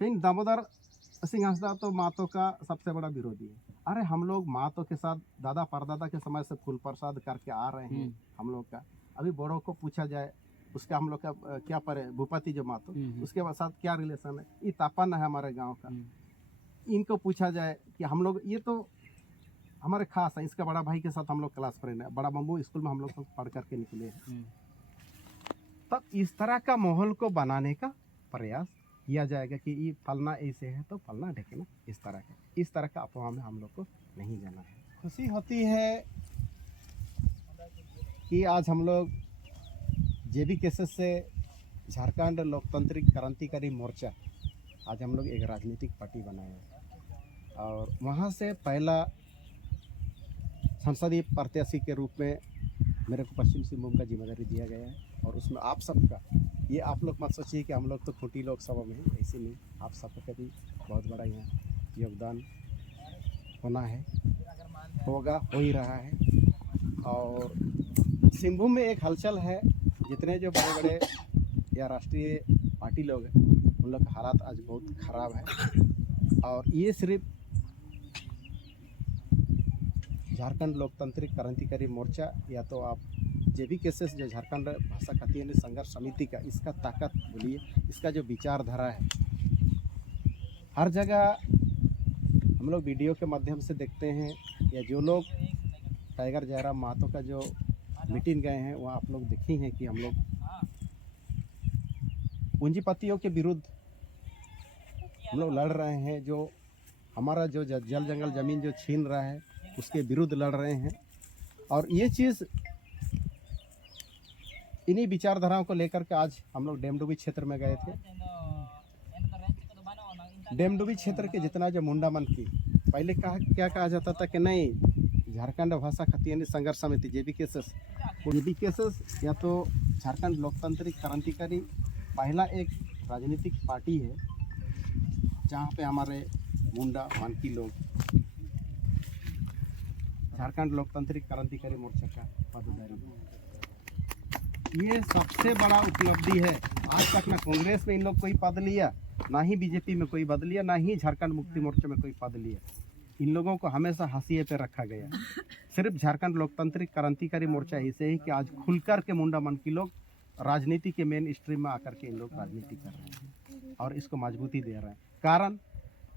फिर दामोदर सिंह हंसदा तो महतो का सबसे बड़ा विरोधी है। अरे हम लोग महतो के साथ दादा परदादा के समय से फूल प्रसाद करके आ रहे हैं। हम लोग का अभी बड़ों को पूछा जाए उसका हम लोग का क्या पर है भूपति जो महतो उसके साथ क्या रिलेशन है, ये तापन है हमारे गांव का। इनको पूछा जाए कि हम लोग ये तो हमारे खास है, इसका बड़ा भाई के साथ हम लोग क्लास फ्रेंड है, बड़ा बम्बू स्कूल में हम लोग तो पढ़ करके निकले हैं। तब इस तरह का माहौल को बनाने का प्रयास किया जाएगा कि ये फलना ऐसे है तो फलना ढेकना इस तरह का अफवाह में हम लोग को नहीं जाना है। खुशी होती है कि आज हम लोग जेबी केसेस से झारखंड लोकतांत्रिक क्रांतिकारी मोर्चा आज हम लोग एक राजनीतिक पार्टी बनाए हैं और वहाँ से पहला संसदीय प्रत्याशी के रूप में मेरे को पश्चिम सिंहभूम का जिम्मेदारी दिया गया है और उसमें आप सबका ये आप लोग मत सोचिए कि हम लोग तो खूंटी लोकसभा में हैं, ऐसे नहीं, आप सबका भी बहुत बड़ा यहाँ योगदान होना है, होगा, हो ही रहा है। और सिंहभूम में एक हलचल है, जितने जो बड़े बड़े या राष्ट्रीय पार्टी लोग हैं उन लोग का हालात आज बहुत ख़राब है और ये सिर्फ झारखंड लोकतांत्रिक क्रांतिकारी मोर्चा या तो आप जेबी केसेस जो झारखंड भाषा खतियानी संघर्ष समिति का इसका ताकत बोलिए, इसका जो विचारधारा है हर जगह हम लोग वीडियो के माध्यम से देखते हैं या जो लोग टाइगर जयराम महतो का जो मीटिंग गए हैं वहाँ आप लोग देखे हैं कि हम लोग पूंजीपतियों के विरुद्ध हम लोग लड़ रहे हैं, जो हमारा जो जल जंगल ज़मीन जो छीन रहा है उसके विरुद्ध लड़ रहे हैं। और ये चीज़ इन्हीं विचारधाराओं को लेकर के आज हम लोग डेमडुबी क्षेत्र में गए थे। डेमडुबी क्षेत्र के जितना जो मुंडा मन की पहले क्या कहा जाता था कि नहीं झारखंड भाषा खतियानी संघर्ष समिति जेबी केसेस या तो झारखंड लोकतांत्रिक क्रांतिकारी पहला एक राजनीतिक पार्टी है जहाँ पे हमारे मुंडा मानकी लोग झारखंड लोकतांत्रिक क्रांतिकारी मोर्चा का पदाधिकारी, ये सबसे बड़ा उपलब्धि है। आज तक ना कांग्रेस में इन लोग कोई पद लिया, ना ही बीजेपी में कोई पद लिया, ना ही झारखंड मुक्ति मोर्चा में कोई पद लिया। इन लोगों को हमेशा हाशिए पे रखा गया। सिर्फ झारखंड लोकतांत्रिक क्रांतिकारी मोर्चा ऐसे ही कि आज खुलकर के मुंडा मन की लोग राजनीति के मेन स्ट्रीम में आकर के इन लोग राजनीति कर रहे हैं और इसको मजबूती दे रहे हैं। कारण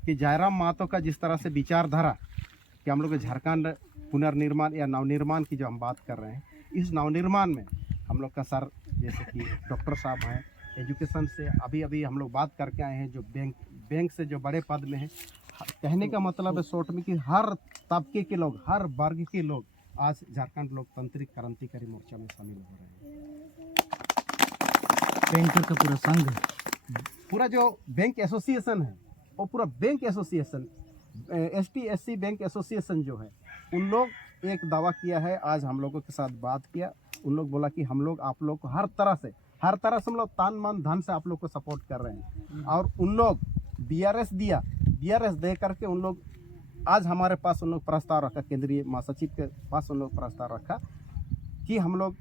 कि जयराम महतो का जिस तरह से विचारधारा कि हम लोग झारखंड पुनर्निर्माण या नवनिर्माण की जो हम बात कर रहे हैं, इस नवनिर्माण में हम लोग का सर जैसे कि डॉक्टर साहब हैं, एजुकेशन से अभी हम लोग बात करके आए हैं, जो बैंक से जो बड़े पद में हैं। कहने का मतलब है शॉर्ट में कि हर तबके के लोग, हर वर्ग के लोग आज झारखंड लोकतांत्रिक क्रांतिकारी मोर्चा में शामिल हो रहे हैं। बैंकर का पूरा संघ, पूरा जो बैंक एसोसिएशन है वो पूरा bank association ST SC bank association जो है उन लोग एक दावा किया है। आज हम लोगों के साथ बात किया, उन लोग बोला कि हम लोग आप लोग को हर तरह से हम लोग तान मन धन से आप लोग को सपोर्ट कर रहे हैं। और उन लोग BRS दे करके उन लोग आज हमारे पास उन लोग प्रस्ताव रखा, केंद्रीय महासचिव के पास उन लोग प्रस्ताव रखा कि हम लोग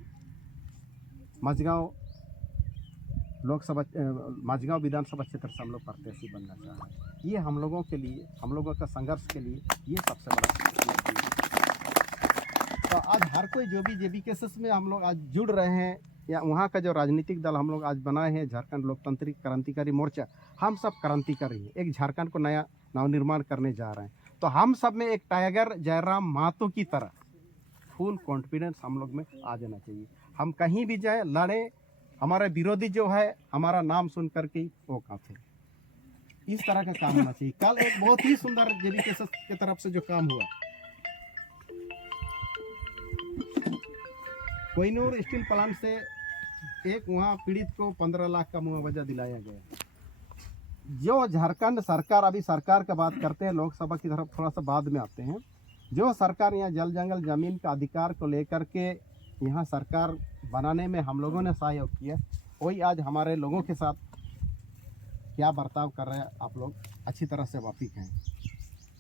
माझगांव विधानसभा क्षेत्र से हम लोग प्रत्याशी बनना चाह रहे हैं। ये हम लोगों के लिए, हम लोगों का संघर्ष के लिए ये सबसे बड़ा उपलब्धि है। तो आज हर कोई जो भी जेबी केसेस में हम लोग आज जुड़ रहे हैं या वहाँ का जो राजनीतिक दल हम लोग आज बनाए हैं झारखंड लोकतांत्रिक क्रांतिकारी मोर्चा, हम सब क्रांतिकारी हैं, एक झारखंड को नया नवनिर्माण करने जा रहे हैं। तो हम सब में एक टाइगर जयराम महतो की तरह फुल कॉन्फिडेंस हम लोग में आ जाना चाहिए। हम कहीं भी जाए लड़े, हमारे विरोधी जो है हमारा नाम सुन करके वो काफी, इस तरह का काम होना चाहिए। कल एक बहुत ही सुंदर जेबी केसेस की तरफ से जो काम हुआ, कोहिनूर स्टील प्लांट से एक वहाँ पीड़ित को 15 लाख का मुआवजा दिलाया गया। जो झारखंड सरकार, अभी सरकार का बात करते हैं, लोकसभा की तरफ थोड़ा सा बाद में आते हैं। जो सरकार यहाँ जल जंगल जमीन का अधिकार को लेकर के यहाँ सरकार बनाने में हम लोगों ने सहयोग किया, वही आज हमारे लोगों के साथ क्या बर्ताव कर रहे हैं आप लोग अच्छी तरह से वाकिफ हैं।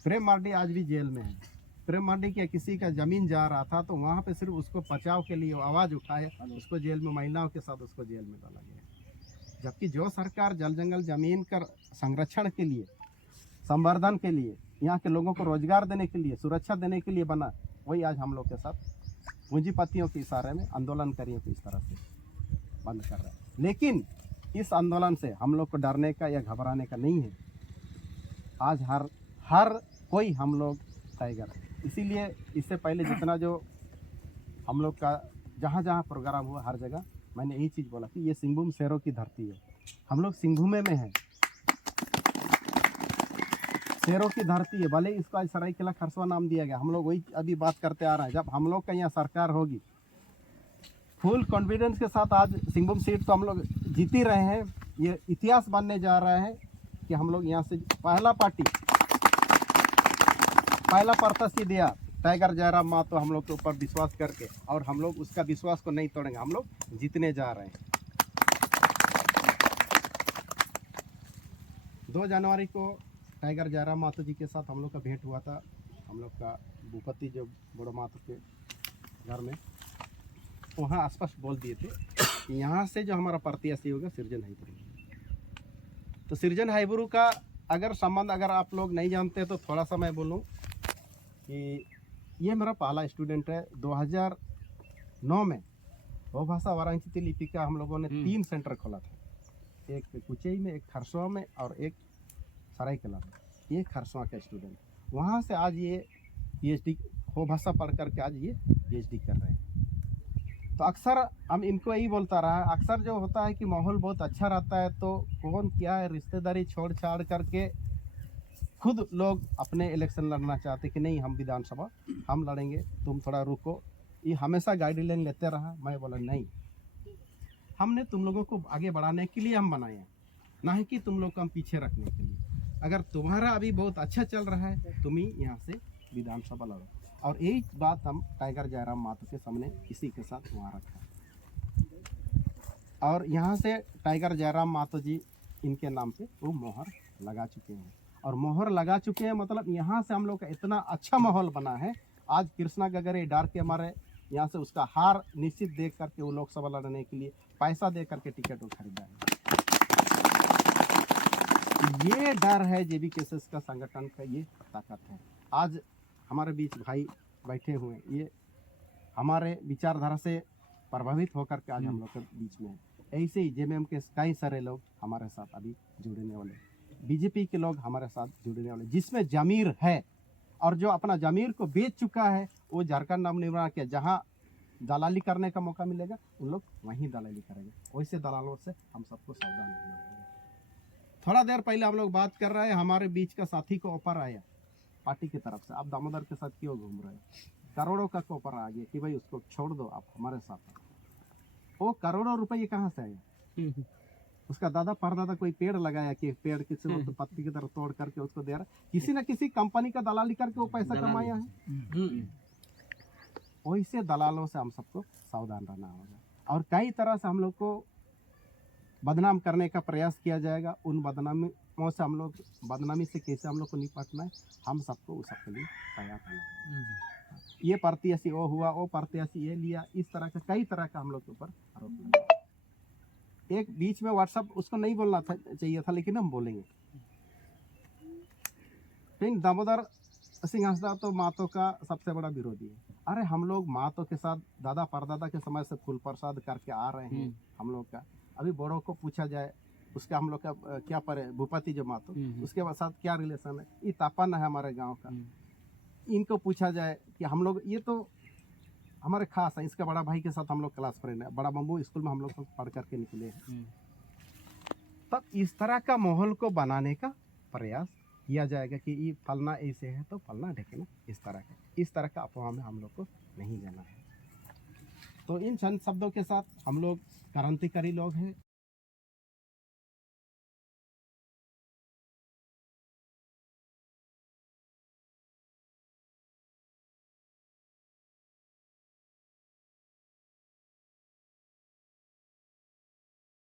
प्रेम मार्डी आज भी जेल में है। प्रेम मार्डी के किसी का ज़मीन जा रहा था तो वहाँ पे सिर्फ उसको बचाव के लिए आवाज़ उठाए, उसको जेल में, महिलाओं के साथ उसको जेल में डाला गया। जबकि जो सरकार जल जंगल जमीन का संरक्षण के लिए, संवर्धन के लिए, यहाँ के लोगों को रोजगार देने के लिए, सुरक्षा देने के लिए बना, वही आज हम लोग के साथ पूंजीपतियों के इशारे में आंदोलनकारियों को इस तरह से बंद कर रहा है। लेकिन इस आंदोलन से हम लोग को डरने का या घबराने का नहीं है। आज हर कोई हम लोग टाइगर है। इसीलिए इससे पहले जितना जो हम लोग का जहाँ जहाँ प्रोग्राम हुआ, हर जगह मैंने यही चीज़ बोला कि ये सिंहभूम शेरों की धरती है। हम लोग सिंहभूमे में हैं, शेरों की धरती है। भले इसको आज सरायकेला खरसवा नाम दिया गया, हम लोग वही अभी बात करते आ रहे हैं। जब हम लोग का यहाँ सरकार होगी, फुल कॉन्फिडेंस के साथ आज सिंहभूम सीट तो हम लोग जीत ही रहे हैं। ये इतिहास बनने जा रहा है कि हम लोग यहाँ से पहला प्रत्याशी दिया टाइगर जयराम महतो हम लोग के ऊपर विश्वास करके, और हम लोग उसका विश्वास को नहीं तोड़ेंगे। हम लोग जीतने जा रहे हैं। 2 जनवरी को टाइगर जयराम महतो जी के साथ हम लोग का भेंट हुआ था। हम लोग का भूपति जो बड़ो महतो के घर में, वहाँ स्पष्ट बोल दिए थे कि यहाँ से जो हमारा प्रत्याशी होगा सृजन हाइब्रू। तो सृजन हाइब्रू का अगर संबंध अगर आप लोग नहीं जानते तो थोड़ा सा मैं बोलूँ कि ये मेरा पहला स्टूडेंट है। 2009 में बहुभाषा वाराणसी लिपि का हम लोगों ने 3 सेंटर खोला था, एक कुचई में, एक खरसवा में और एक सरायकेला में। ये खरसवा का स्टूडेंट, वहाँ से आज ये PhD बहुभाषा पढ़ करके आज ये PhD कर रहे हैं। तो अक्सर हम इनको यही बोलता रहा है, अक्सर जो होता है कि माहौल बहुत अच्छा रहता है तो कौन क्या है रिश्तेदारी छोड़ छाड़ करके खुद लोग अपने इलेक्शन लड़ना चाहते कि नहीं हम विधानसभा हम लड़ेंगे, तुम थोड़ा रुको। ये हमेशा गाइडलाइन लेते रहा। मैं बोला नहीं, हमने तुम लोगों को आगे बढ़ाने के लिए हम बनाए हैं, ना ही कि तुम लोग को हम पीछे रखने के लिए। अगर तुम्हारा अभी बहुत अच्छा चल रहा है तुम ही यहाँ से विधानसभा लड़ो। और यही बात हम टाइगर जयराम महतो के सामने इसी के साथ वहाँ रखा। और यहाँ से टाइगर जयराम महतो जी इनके नाम पे वो मोहर लगा चुके हैं। और मोहर लगा चुके हैं मतलब यहाँ से हम लोग का इतना अच्छा माहौल बना है। आज कृष्णा गगरे डार के हमारे यहाँ से उसका हार निश्चित देख करके वो लोकसभा लड़ने के लिए पैसा दे करके टिकट वो खरीदा है। ये डर है JBKS का संगठन का, ये ताकत है। आज हमारे बीच भाई बैठे हुए हैं, ये हमारे विचारधारा से प्रभावित होकर के आज हम लोग के बीच में है। ऐसे ही JMM के कई सारे लोग हमारे साथ अभी जुड़ने वाले, BJP के लोग हमारे साथ जुड़ने वाले, जिसमें जमीर है और जो अपना जमीर को बेच चुका है वो झारखंड नवनिर्माण के जहाँ दलाली करने का मौका मिलेगा उन लोग वहीं दलाली करेंगे। वैसे दलालों से हम सबको सावधान रहना होगा। थोड़ा देर पहले हम लोग बात कर रहे हैं, हमारे बीच का साथी को ऑफर आया पार्टी की तरफ से, आप दामोदर के साथ क्यों घूम रहे हो? करोड़ों का ऑफर आ गया कि भाई उसको छोड़ दो, आप हमारे साथ। वो करोड़ों रुपये कहाँ से आए? उसका दादा परदादा कोई पेड़ लगाया कि पेड़ किसी को तो पत्ती की तरह तोड़ करके उसको दे रहा, किसी न किसी कंपनी का दलाली करके वो पैसा कमाया है। वैसे दलालों से हम सबको सावधान रहना होगा। और कई तरह से हम लोग को बदनाम करने का प्रयास किया जाएगा। उन बदनामियों से हम लोग, बदनामी से कैसे हम लोग को निपटना है, हम सबको उस सबके लिए तैयार रहना होगा। ये प्रत्याशी वो हुआ, वो प्रत्याशी ये लिया, इस तरह का कई तरह का हम लोग के ऊपर आरोप लगा। एक बीच में व्हाट्सअप उसको नहीं बोलना था चाहिए था, लेकिन हम बोलेंगे। लेकिन दामोदर सिंह हंसदा तो महतो का सबसे बड़ा विरोधी है। अरे हम लोग महतो के साथ दादा परदादा के समय से फूल प्रसाद करके आ रहे हैं। हम लोग का अभी बड़ों को पूछा जाए उसका हम लोग का क्या पर है, भूपति जो महतो उसके साथ क्या रिलेशन है, ये तापन है हमारे गांव का। इनको पूछा जाए कि हम लोग, ये तो हमारे खास है, इसका बड़ा भाई के साथ हम लोग क्लास फ्रेंड है, बड़ा बम्बू स्कूल में हम लोग पढ़ करके निकले हैं। तब इस तरह का माहौल को बनाने का प्रयास किया जाएगा कि ये फलना ऐसे है तो फलना ढेकना इस तरह का अफवाह में हम लोग को नहीं जाना है। तो इन चंद शब्दों के साथ हम लोग क्रांतिकारी लोग हैं।